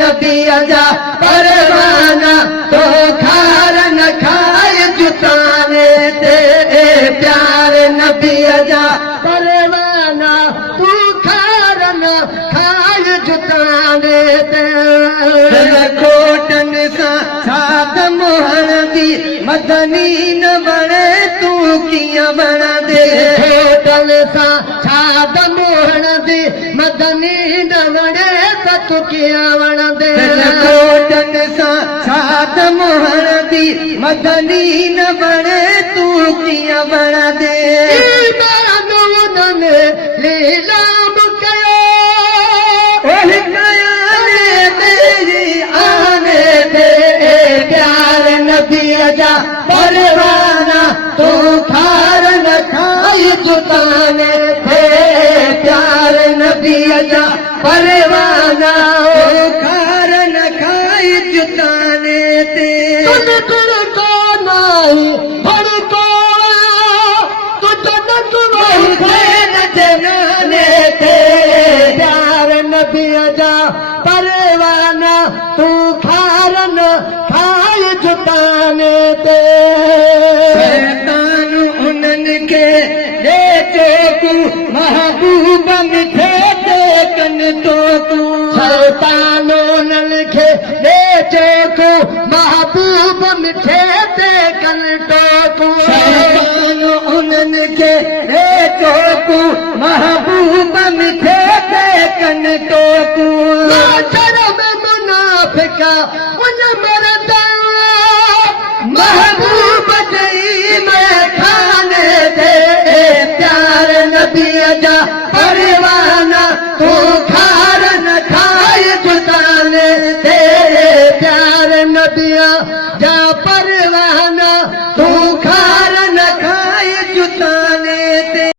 नबी जा परवाना तो खार न खाए जुताने ते प्यार नबी जा परवाना तू खार न खाए जुताने ते कोटन सा साथ मोहन दी मदनी न बणे तू किया बना दे कोटन सा साथ मोहन दी मदनी न बणे तू किया बना दे कोटन सा साथ मोहन दी मदनी न बणे तू किया बना दे लीला मुकयो प्यार नबी जा परवाना तू खार न खाई जुताने थे प्यार नबी जा परवाना खार न खाई जुताने थे तुझ को नहीं भड़को तुझ न जनाने थे प्यार नबी जा परवाना तू खार न खाए जुताने ते शैतान उन्हनि खे दे चोकू महबूब मिठे ते कन तोकू शैतान उन्हनि खे दे चोकू महबूब मिठे ते कन तोकू शैतान उन्हनि खे दे चोकू महबूब मिठे ते कन तोकू मुनाफिका उन मरदा महबूब जई में खाने दे प्यार नबी जा परवाना तू खार न खाए जुताने दे प्यार नबी जा परवाना तू खार